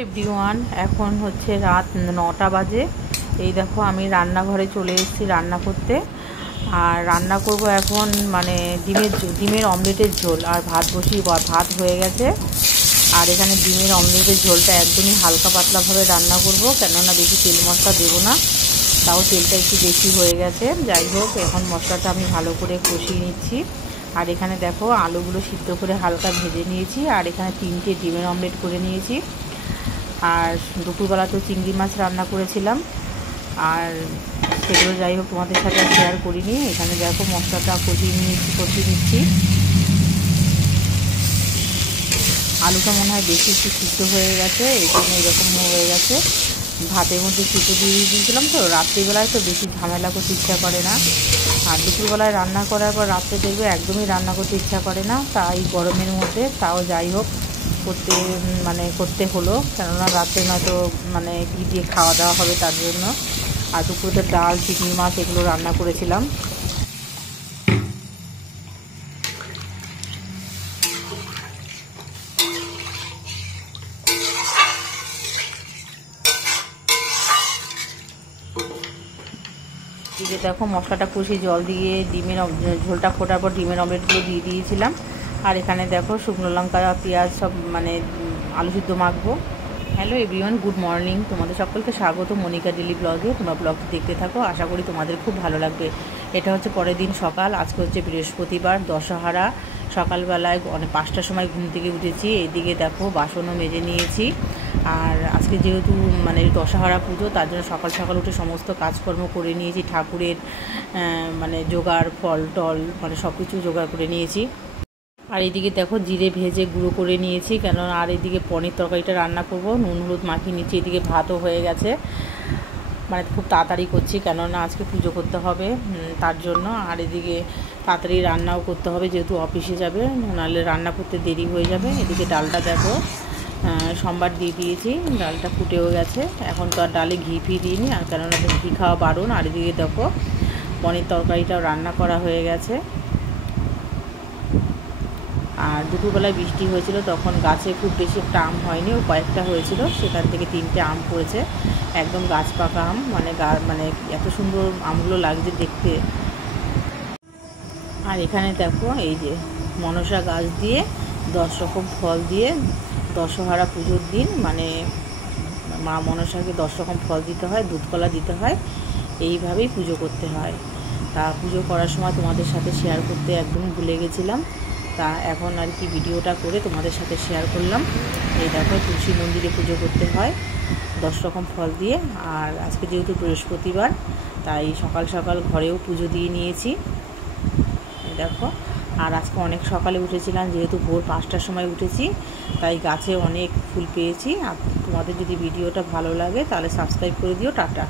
Everyone, এখন হচ্ছে রাত 9টা বাজে। এই দেখো আমি রান্নাঘরে চলে এসেছি রান্না করতে। আর রান্না করব এখন মানে ডিমের অমলেটের ঝোল। আর ভাত ভাত হয়ে গেছে। আর এখানে ডিমের অমলেটের ঝোলটা একদমই হালকা পাতলাভাবে রান্না করব, কেননা বেশি তেল মশলা দেবো না। তাও তেলটা একটু বেশি হয়ে গেছে। যাই হোক, এখন মশলাটা আমি ভালো করে কষিয়ে নিচ্ছি। আর এখানে দেখো আলুগুলো সিদ্ধ করে হালকা ভেজে নিয়েছি। আর এখানে 3টে ডিমের অমলেট করে নিয়েছি। আর দুপুরবেলা তো চিংড়ি মাছ রান্না করেছিলাম, আর সেগুলো যাই হোক তোমাদের সাথে শেয়ার করিনি। এখানে দেখো মশলাটা কষিয়ে নিচ্ছি। আলুটা মনে হয় বেশি একটু সিদ্ধ হয়ে গেছে, এই জন্য এরকম হয়ে গেছে। ভাতের মধ্যে সিদ্ধ দিয়ে দিয়েছিলাম, তো রাত্রিবেলায় তো বেশি ঝামেলা করতে ইচ্ছা করে না। আর দুপুরবেলায় রান্না করার পর রাত্রে দেখবে একদমই রান্না করতে ইচ্ছা করে না। তাই গরমের মধ্যে তাও যাই হোক করতে হলো, কেননা রাত্রে নয়তো কী দিয়ে খাওয়া দাওয়া হবে তার জন্য। আর দুপুরে ডাল, চিংড়ি মাছ এগুলো রান্না করেছিলাম। এদিকে দেখো মশলাটা কষিয়ে জল দিয়ে ঝোলটা ফোটার পর ডিমের অমলেটগুলো দিয়ে দিয়েছিলাম। আর এখানে দেখো শুকনো লঙ্কা, পেঁয়াজ সব আলু সিদ্ধ মাখবো। Hello everyone, good morning. তোমাদের সকলকে স্বাগত মনিকা ডেলি ব্লগে। তোমরা ব্লগটি দেখতে থাকো, আশা করি তোমাদের খুব ভালো লাগবে। এটা হচ্ছে পরের দিন সকাল। আজকে হচ্ছে বৃহস্পতিবার, দশহারা। সকালবেলায় 5টার সময় ঘুম থেকে উঠেছি। এইদিকে দেখো বাসনও মেজে নিয়েছি। আর আজকে যেহেতু দশহারা পুজো, তার জন্য সকাল সকাল উঠে সমস্ত কাজকর্ম করে নিয়েছি। ঠাকুরের জোগাড়, ফল টল সব কিছু জোগাড় করে নিয়েছি। আর এদিকে দেখো জিরে ভেজে গুঁড়ো করে নিয়েছি, কেননা আর এদিকে পনির তরকারিটা রান্না করব। নুন হলুদ মাখিয়ে নিচ্ছি। এদিকে ভাতও হয়ে গেছে। খুব তাড়াতাড়ি করছি, কেননা আজকে পুজো করতে হবে তার জন্য। আর এদিকে তাড়াতাড়ি রান্নাও করতে হবে, যেহেতু অফিসে যাবে, নাহলে রান্না করতে দেরি হয়ে যাবে। এদিকে ডালটা দেখো সোমবার দিয়ে দিয়েছি, ডালটা ফুটেও গেছে। এখন তো আর ডালে ঘি দিইনি, আর কেননা ঘি খাওয়া বারণ। আর এদিকে দেখো পনির তরকারিটাও রান্না করা হয়ে গেছে। আর দুপুরবেলায় বৃষ্টি হয়েছিল, তখন গাছে খুব বেশি একটা আম হয়নি, ও কয়েকটা হয়েছিল, সেখান থেকে 3টে আম পড়েছে। একদম গাছ পাকা আম, এত সুন্দর আমগুলো লাগছে দেখতে। আর এখানে দেখো এই যে মনসা গাছ দিয়ে 10 রকম ফল দিয়ে দশহারা পুজোর দিন মা মনসাকে 10 রকম ফল দিতে হয়, দুধ কলা দিতে হয়। এইভাবেই পুজো করতে হয়। তা পুজো করার সময় তোমাদের সাথে শেয়ার করতে একদম ভুলে গেছিলাম। তা এখন আর কি ভিডিওটা করে তোমাদের সাথে শেয়ার করলাম। এই দেখো তুলসী মন্দিরে পুজো করতে হয় 10 রকম ফল দিয়ে। আর আজকে যেহেতু বৃহস্পতিবার, তাই সকাল সকাল ঘরেও পুজো দিয়ে নিয়েছি। দেখো, আর আজকে অনেক সকালে উঠেছিলাম, যেহেতু ভোর 5টার সময় উঠেছি, তাই গাছে অনেক ফুল পেয়েছি। আর তোমাদের যদি ভিডিওটা ভালো লাগে তাহলে সাবস্ক্রাইব করে দিও। টাটা।